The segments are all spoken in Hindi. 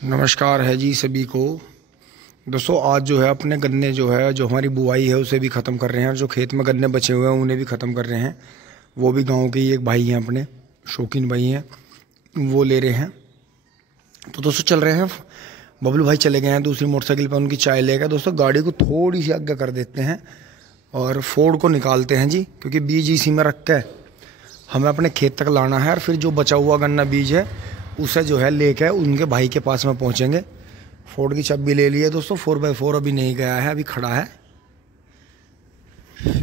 नमस्कार है जी सभी को। दोस्तों आज जो है अपने गन्ने जो है जो हमारी बुआई है उसे भी ख़त्म कर रहे हैं और जो खेत में गन्ने बचे हुए हैं उन्हें भी ख़त्म कर रहे हैं। वो भी गांव के ही एक भाई हैं, अपने शौकीन भाई हैं, वो ले रहे हैं। तो दोस्तों चल रहे हैं, बबलू भाई चले गए हैं दूसरी मोटरसाइकिल पर उनकी चाय लेकर। दोस्तों गाड़ी को थोड़ी सी आगे कर देते हैं और फोर्ड को निकालते हैं जी, क्योंकि बीज इसी में रख के हमें अपने खेत तक लाना है और फिर जो बचा हुआ गन्ना बीज है उसे जो है लेकर उनके भाई के पास में पहुंचेंगे। फोर्ड की चाबी ले ली है दोस्तों, 4x4 अभी नहीं गया है, अभी खड़ा है।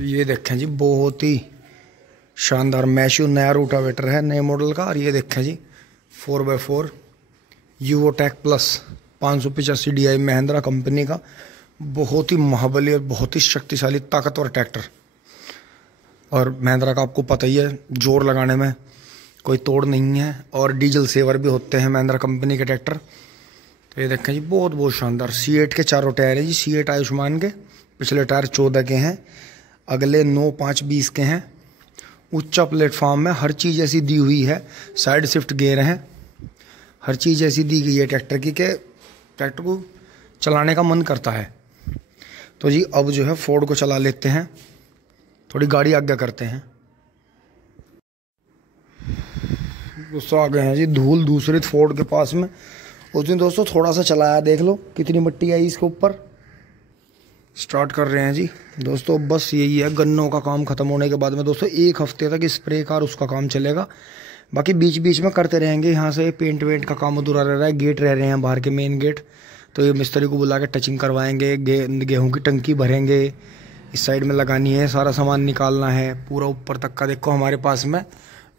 ये देखें जी, बहुत ही शानदार मैश्यू नया रोटावेटर है नए मॉडल का। और ये देखें जी 4x4 Yuvo Tech plus 585 DI Mahindra company का बहुत ही महाबली और बहुत ही शक्तिशाली ताकतवर ट्रैक्टर। और महिंद्रा का आपको पता ही है, जोर लगाने में कोई तोड़ नहीं है और डीजल सेवर भी होते हैं महिंद्रा कंपनी के ट्रैक्टर। तो ये देखें जी, बहुत बहुत शानदार। C8 के चारों टायर है जी, C8 आयुष्मान के। पिछले टायर 14 के हैं, अगले 9, 5, 20 के हैं। उच्चा प्लेटफॉर्म में हर चीज़ ऐसी दी हुई है, साइड शिफ्ट गियर हैं, हर चीज़ ऐसी दी गई है ट्रैक्टर की कि ट्रैक्टर को चलाने का मन करता है। तो जी अब जो है फोर्ड को चला लेते हैं, थोड़ी गाड़ी आगे करते हैं। दोस्तों आ गए हैं जी धूल दूसरी फोर्ड के पास में। उस दिन दोस्तों थोड़ा सा चलाया, देख लो कितनी मिट्टी आई इसके ऊपर। स्टार्ट कर रहे हैं जी दोस्तों। बस यही है, गन्नों का काम खत्म होने के बाद में दोस्तों 1 हफ्ते तक स्प्रे का और उसका काम चलेगा। बाकी बीच बीच में करते रहेंगे। यहाँ से पेंट वेंट का काम अधूरा रह रहा है, गेट रह रहे हैं बाहर के, मेन गेट। तो ये मिस्त्री को बुला के टचिंग करवाएंगे, गेहूँ की टंकी भरेंगे, इस साइड में लगानी है, सारा सामान निकालना है पूरा ऊपर तक का। देखो हमारे पास में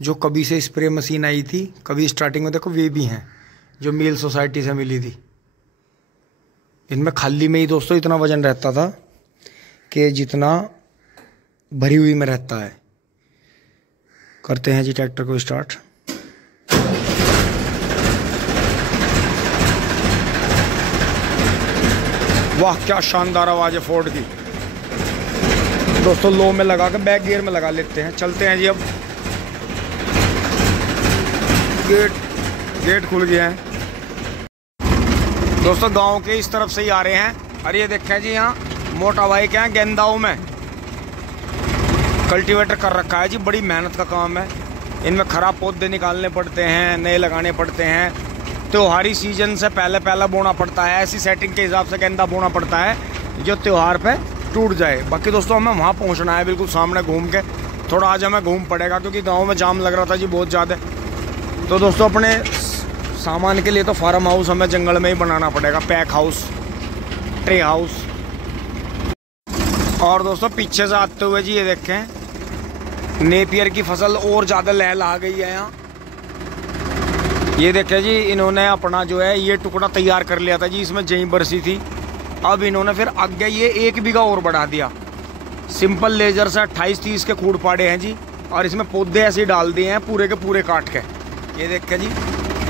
जो कभी से स्प्रे मशीन आई थी, कभी स्टार्टिंग में देखो वे भी हैं जो मिल सोसाइटी से मिली थी। इनमें खाली में ही दोस्तों इतना वजन रहता था कि जितना भरी हुई में रहता है। करते हैं जी ट्रैक्टर को स्टार्ट। वाह क्या शानदार आवाज है फोर्ड की। दोस्तों लो में लगा के बैक गियर में लगा लेते हैं, चलते हैं जी। अब गेट खुल गया है दोस्तों। गांव के इस तरफ से ही आ रहे हैं। और ये देखें जी, यहाँ मोटा भाई क्या है गेंदाओं में कल्टीवेटर कर रखा है जी। बड़ी मेहनत का काम है, इनमें खराब पौधे निकालने पड़ते हैं, नए लगाने पड़ते हैं। त्योहारी सीजन से पहले बोना पड़ता है, ऐसी सेटिंग के हिसाब से गेंदा बोना पड़ता है जो त्योहार पे टूट जाए। बाकी दोस्तों हमें वहाँ पहुँचना है, बिल्कुल सामने घूम के। थोड़ा आज हमें घूम पड़ेगा क्योंकि गाँव में जाम लग रहा था जी बहुत ज़्यादा। तो दोस्तों अपने सामान के लिए तो फार्म हाउस हमें जंगल में ही बनाना पड़ेगा, पैक हाउस, ट्रे हाउस। और दोस्तों पीछे से आते हुए जी ये देखें नेपियर की फसल और ज़्यादा लहला गई है यहाँ। ये देखें जी, इन्होंने अपना जो है ये टुकड़ा तैयार कर लिया था जी, इसमें जई बरसी थी। अब इन्होंने फिर आगे ये 1 बीघा और बढ़ा दिया। सिंपल लेजर से 28-30 के कूड़ पाड़े हैं जी, और इसमें पौधे ऐसे डाल दिए हैं पूरे के पूरे काट के। ये देखें जी,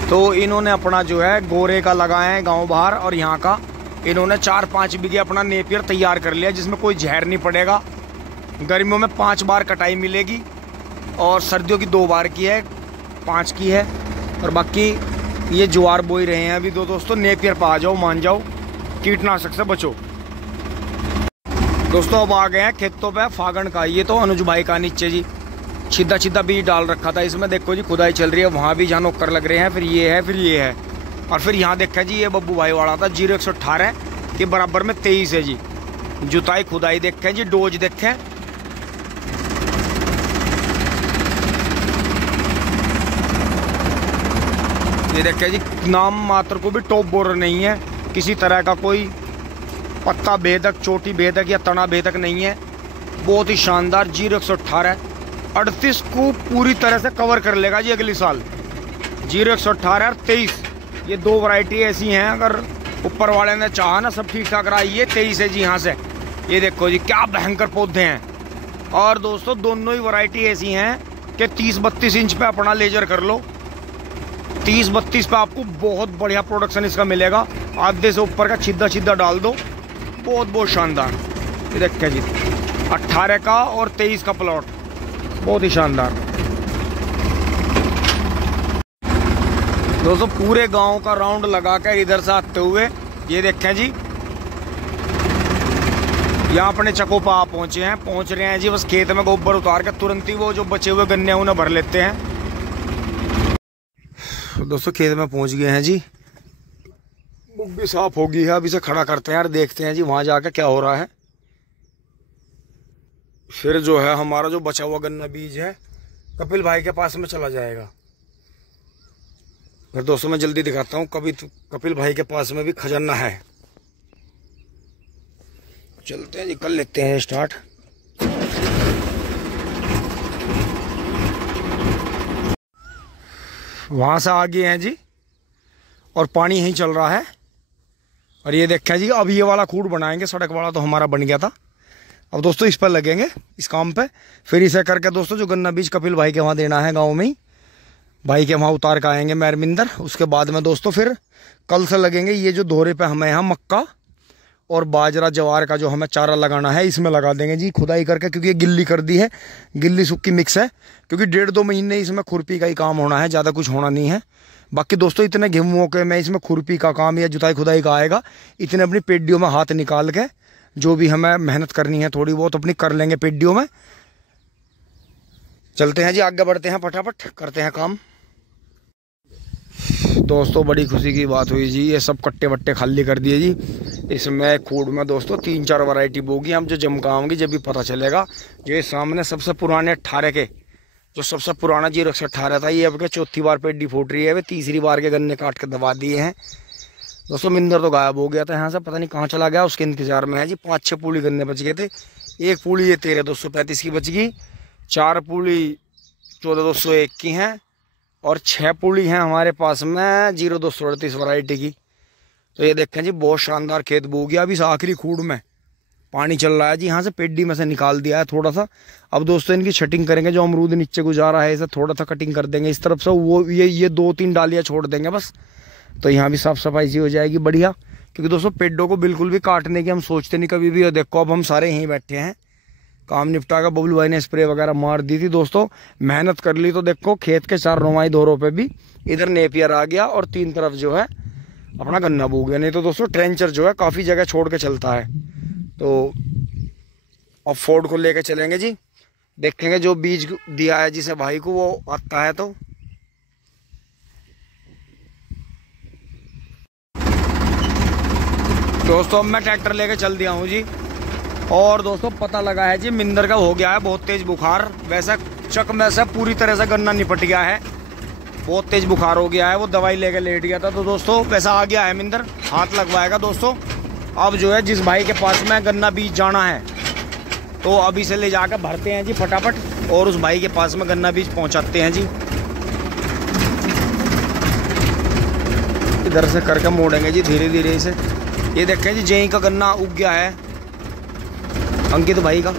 तो इन्होंने अपना जो है गोरे का लगाए हैं गांव बाहर, और यहाँ का इन्होंने 4-5 बीघे अपना नेपियर तैयार कर लिया, जिसमें कोई जहर नहीं पड़ेगा। गर्मियों में 5 बार कटाई मिलेगी और सर्दियों की 2 बार की है, 5 की है। और बाकी ये ज्वार बोई रहे हैं अभी। तो दोस्तों नेपियर पर आ जाओ, मान जाओ, कीटनाशक से बचो। दोस्तों अब आ गए हैं खेतों पे फागण का। ये तो अनुज भाई का नीचे जी सीधा बीज डाल रखा था इसमें। देखो जी खुदाई चल रही है, वहाँ भी जहाँ नौकर लग रहे हैं, फिर ये है, फिर ये है। और फिर यहाँ देखा जी ये बब्बू भाई वाला था 0118 के बराबर में 23 है जी। जुताई खुदाई देखें जी, डोज देखें। ये देखें जी, नाम मात्र को भी टॉप बोर नहीं है, किसी तरह का कोई पत्ता भेदक, चोटी भेदक या तना भेदक नहीं है। बहुत ही शानदार 0118 38 को पूरी तरह से कवर कर लेगा जी अगले साल। 0118 और 23 ये 2 वैरायटी ऐसी हैं, अगर ऊपर वाले ने चाहा ना सब ठीक ठाक रहा। ये 23 है जी यहाँ से। ये देखो जी क्या भयंकर पौधे हैं। और दोस्तों दोनों ही वैरायटी ऐसी हैं कि 30-32 इंच पे अपना लेजर कर लो। 30-32 पे आपको बहुत बढ़िया प्रोडक्शन इसका मिलेगा। आधे से ऊपर का छिद्दा डाल दो, बहुत शानदार। ये देखिए जी 18 का और 23 का प्लॉट, बहुत ही शानदार। दोस्तों पूरे गांव का राउंड लगा कर इधर से आते हुए ये देखें जी, यहाँ अपने चकोपा पहुंच रहे हैं जी। बस खेत में गोबर उतार के तुरंत ही वो जो बचे हुए गन्ने उन्हें भर लेते हैं। दोस्तों खेत में पहुंच गए हैं जी, बुक भी साफ होगी है। अब इसे खड़ा करते हैं यार, देखते हैं जी वहां जाके क्या हो रहा है। फिर जो है हमारा जो बचा हुआ गन्ना बीज है कपिल भाई के पास में चला जाएगा। फिर दोस्तों मैं जल्दी दिखाता हूँ, कपिल भाई के पास में भी खजाना है। चलते हैं जी, कर लेते हैं स्टार्ट। वहां से आ गए हैं जी और पानी यहीं चल रहा है। और ये देखें जी, अब ये वाला खूड बनाएंगे, सड़क वाला तो हमारा बन गया था। अब दोस्तों इस पर लगेंगे, इस काम पे। फिर इसे करके दोस्तों जो गन्ना बीज कपिल भाई के वहाँ देना है गांव में ही, भाई के वहाँ उतार के आएंगे मैरमिंदर। उसके बाद में दोस्तों फिर कल से लगेंगे ये जो दोहरे पे हमें यहाँ मक्का और बाजरा जवार का जो हमें चारा लगाना है इसमें लगा देंगे जी, खुदाई करके। क्योंकि ये गिल्ली कर दी है, गिल्ली सुक्की मिक्स है। क्योंकि 1.5-2 महीने इसमें खुरपी का ही काम होना है, ज़्यादा कुछ होना नहीं है। बाकी दोस्तों इतने गेहूँ के में इसमें खुरपी का काम या जुताई खुदाई का आएगा। इतने अपनी पेडियों में हाथ निकाल के जो भी हमें मेहनत करनी है थोड़ी बहुत अपनी कर लेंगे पेडियों में। चलते हैं जी, आगे बढ़ते हैं, फटाफट करते हैं काम। दोस्तों बड़ी खुशी की बात हुई जी, ये सब कट्टे वट्टे खाली कर दिए जी। इसमें खूड में दोस्तों 3-4 वैरायटी बोगी। हम जो जमकाओंगे जब भी पता चलेगा। ये सामने सबसे पुराने 18 के, जो सबसे पुराना 0-18 था, ये अब के चौथी बार पेडी फूट रही है। वे तीसरी बार के गन्ने काट के दबा दिए हैं। दोस्तों मिंदर तो गायब हो गया था यहाँ से, पता नहीं कहाँ चला गया, उसके इंतजार में है जी। 5-6 पूली गन्ने बच गए थे। एक पूली ये 13,235 की बच गई, 4 पूली 14,201 की हैं और 6 पूली हैं हमारे पास में 0-238 वैरायटी की। तो ये देखें जी, बहुत शानदार खेत बो गया। अभी आखिरी खूड में पानी चल रहा है जी, यहाँ से पेडी में से निकाल दिया है थोड़ा सा। अब दोस्तों इनकी छटिंग करेंगे, जो अमरूद नीचे गुजारा है इसे थोड़ा सा कटिंग कर देंगे इस तरफ से। वो ये 2-3 डालियाँ छोड़ देंगे बस, तो यहाँ भी साफ सफाई सी हो जाएगी बढ़िया। क्योंकि दोस्तों पेड़ों को बिल्कुल भी काटने की हम सोचते नहीं कभी भी। देखो अब हम सारे यहीं बैठे हैं, काम निपटा कर बबलू भाई ने स्प्रे वगैरह मार दी थी दोस्तों, मेहनत कर ली। तो देखो खेत के 4 रोमाई दोरों पे भी इधर नेपियर आ गया और 3 तरफ जो है अपना गन्ना बो गया। नहीं तो दोस्तों ट्रेंचर जो है काफ़ी जगह छोड़ के चलता है। तो अब फोर्ड को लेके चलेंगे जी, देखेंगे जो बीज दिया है जिसे भाई को वो आता है। तो दोस्तों मैं ट्रैक्टर लेके चल दिया हूँ जी। और दोस्तों पता लगा है जी, मिंदर का हो गया है बहुत तेज बुखार। वैसे चक में से पूरी तरह से गन्ना निपट गया है, बहुत तेज बुखार हो गया है। वो दवाई लेके लेट गया था। तो दोस्तों वैसा आ गया है मिंदर, हाथ लगवाएगा दोस्तों। अब जो है जिस भाई के पास में गन्ना बीज जाना है तो अभी से ले जाकर भरते हैं जी फटाफट, और उस भाई के पास में गन्ना बीज पहुंचाते हैं जी। इधर से करके मोड़ेंगे जी धीरे धीरे इसे। ये देखें जी, जेई का गन्ना उग गया है अंकित भाई का।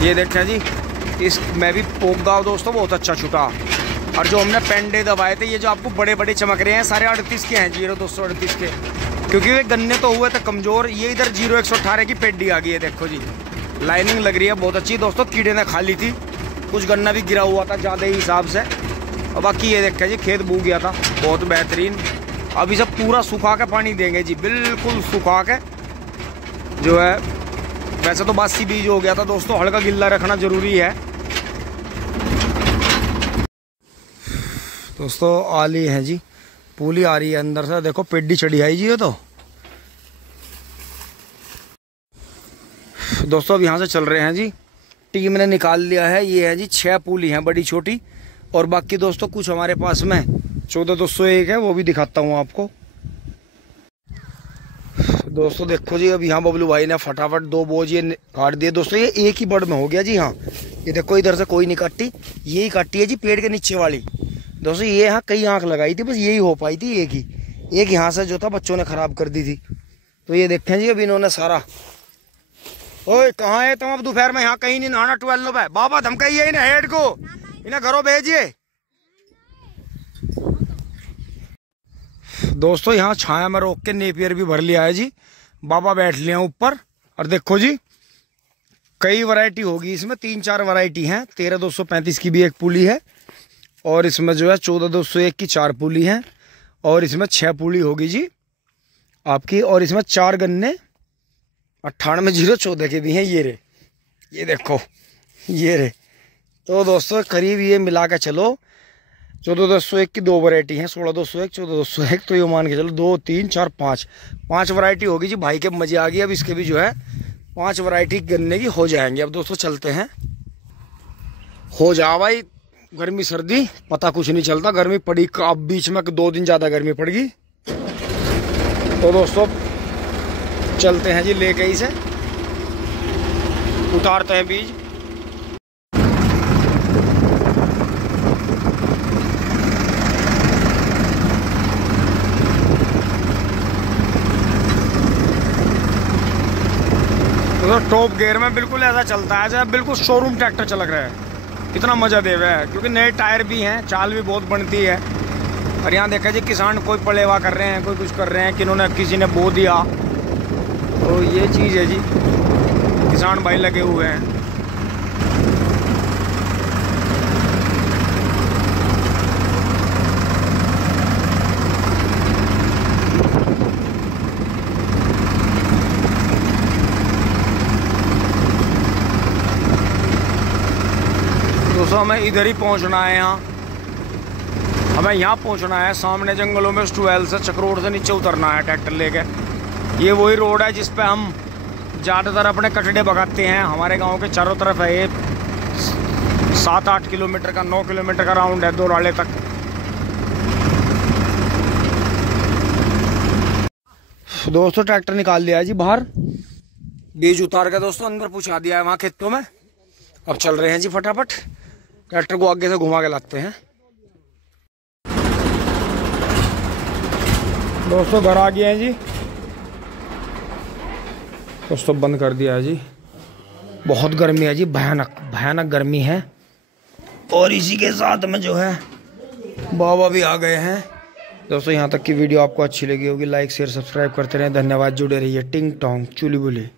ये देखें जी, इसमें भी पोगा दोस्तों बहुत अच्छा छुटा। और जो हमने पेंडे दबाए थे, ये जो आपको बड़े बड़े चमक रहे हैं, सारे 38 के हैं, 0-238 के। क्योंकि वे गन्ने तो हुए थे कमजोर। ये इधर 0-118 की पेडी आ गई है, देखो जी लाइनिंग लग रही है बहुत अच्छी। दोस्तों कीड़े ने खा ली थी, कुछ गन्ना भी गिरा हुआ था ज़्यादा ही हिसाब से। और बाकी ये देखें जी, खेत बू गया था बहुत बेहतरीन। अभी सब पूरा सुखा के पानी देंगे जी, बिल्कुल सुखा के जो है। वैसे तो बासी बीज हो गया था दोस्तों, हल्का गिल्ला रखना जरूरी है। दोस्तों आली है जी, पूली आ रही है अंदर से, देखो पेडी चढ़ी आई जी ये तो। दोस्तों अब यहाँ से चल रहे हैं जी, टीम ने निकाल लिया है। ये है जी 6 पूली हैं बड़ी छोटी। और बाकी दोस्तों कुछ हमारे पास में 14,201 है, वो भी दिखाता हूँ आपको। दोस्तों देखो जी, अब यहाँ बबलू भाई ने फटाफट 2 बोझ ये काट दिए दोस्तों। ये एक ही बड़ में हो गया जी। हाँ ये देखो, इधर से कोई नहीं काटी, यही काटी है जी पेड़ के नीचे वाली। दोस्तों ये यहाँ कई आँख लगाई थी, बस यही हो पाई थी एक ही। एक यहाँ से जो था बच्चों ने खराब कर दी थी। तो ये देखें जी, अब इन्होंने सारा। ओए कहाँ है तुम? अब दोपहर में यहाँ कहीं नहीं नहाना 12 है। बाबा धमकाइए इन्हें, हेड को इन्हें घरों भेजिए। दोस्तों यहाँ छाया में रोक के नेपियर भी भर लिया है जी। बाबा बैठ लिया ऊपर। और देखो जी कई वैरायटी होगी इसमें, 3-4 वैरायटी हैं। 13,235 की भी एक पुली है, और इसमें जो है 14,201 की 4 पुली है, और इसमें 6 पुली होगी जी आपकी। और इसमें 4 गन्ने 98,014 के भी हैं। ये रे, ये देखो, ये रे। तो दोस्तों करीब ये मिला के चलो 14,201 की 2 वैरायटी हैं, 16,201, 14,201। तो ये मान के चलो 2, 3, 4, 5 वैरायटी होगी जी। भाई के मजे आ गई। अब इसके भी जो है 5 वैरायटी गन्ने की हो जाएंगे। अब दोस्तों चलते हैं। हो जा भाई, गर्मी सर्दी पता कुछ नहीं चलता। गर्मी पड़ी अब बीच में 2 दिन ज़्यादा गर्मी पड़ गई। तो दोस्तों चलते हैं जी, लेके इसे उतारते हैं बीज। तो टॉप गियर में बिल्कुल ऐसा चलता है जैसे बिल्कुल शोरूम ट्रैक्टर चल रहा है। कितना मजा दे रहा है, क्योंकि नए टायर भी हैं, चाल भी बहुत बनती है। और यहाँ देखा जी किसान कोई पलेवा कर रहे हैं, कोई कुछ कर रहे हैं, किसी ने बो दिया। तो ये चीज़ है जी, किसान भाई लगे हुए हैं। दोस्तों हमें इधर ही पहुंचना है। हमें यहाँ पहुंचना है, सामने जंगलों में स्टूवेल से चक्रोड से नीचे उतरना है ट्रैक्टर लेके। ये वही रोड है जिस पे हम ज़्यादातर अपने कचड़े भगाते हैं। हमारे गांव के चारों तरफ है ये 7-8 किलोमीटर का, 9 किलोमीटर का राउंड है दोराले तक। दोस्तों ट्रैक्टर निकाल लिया है जी बाहर, बीज उतार के दोस्तों अंदर पहुँचा दिया है वहाँ खेतों में। अब चल रहे हैं जी फटाफट, ट्रैक्टर को आगे से घुमा के लाते हैं। दोस्तों घर आ गए हैं जी। दोस्तों बंद कर दिया है जी। बहुत गर्मी है जी, भयानक भयानक गर्मी है। और इसी के साथ में जो है बाबा भी आ गए हैं। दोस्तों यहाँ तक की वीडियो आपको अच्छी लगी होगी, लाइक शेयर सब्सक्राइब करते रहें। धन्यवाद, जुड़े रहिए। टिंग टोंग चुली बुली।